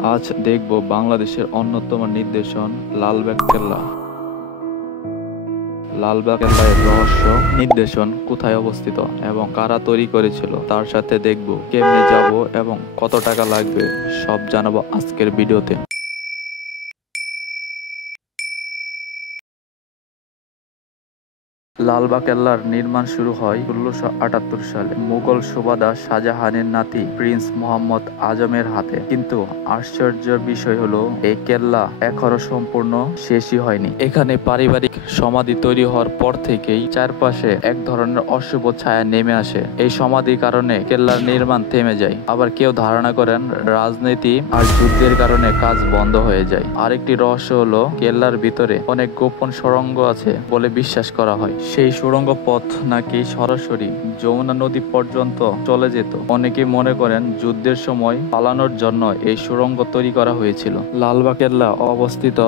আজ দেখব বাংলাদেশের অন্যতম নিদর্শন লালবাগ কেল্লা। লালবাগ কেল্লার রহস্য, নিদর্শন কোথায় অবস্থিত এবং কারা তৈরি করেছিল, তার সাথে দেখব কেমনে যাব এবং কত টাকা লাগবে, সব জানাবো আজকের ভিডিওতে। লালবাগ কেল্লার নির্মাণ শুরু হয় ১৬৭৮ সালে মুঘল সুবাদার শাহজাহানের নাতি প্রিন্স মোহাম্মদ আজমের হাতে। কিন্তু আশ্চর্যের বিষয় হলো এই কেল্লা এখনো সম্পূর্ণ শেষই হয়নি। এখানে পারিবারিক সমাধি তৈরি হওয়ার পর থেকেই চারপাশে এক ধরনের অশুভ ছায়া নেমে আসে। এই সমাধির কারণে কেল্লার নির্মাণ থেমে যায়। আবার কেউ ধারণা করেন রাজনীতি আর যুদ্ধের কারণে কাজ বন্ধ হয়ে যায়। আরেকটি রহস্য হলো কেল্লার ভিতরে অনেক গোপন সুড়ঙ্গ আছে বলে বিশ্বাস করা হয়। সেই সুড়ঙ্গ পথ নাকি সরাসরি যমুনা নদী পর্যন্ত চলে যেত। অনেকেই মনে করেন যুদ্ধের সময় পালানোর জন্য এই সুড়ঙ্গ তৈরি করা হয়েছিল। লালবাগ কেল্লা অবস্থিত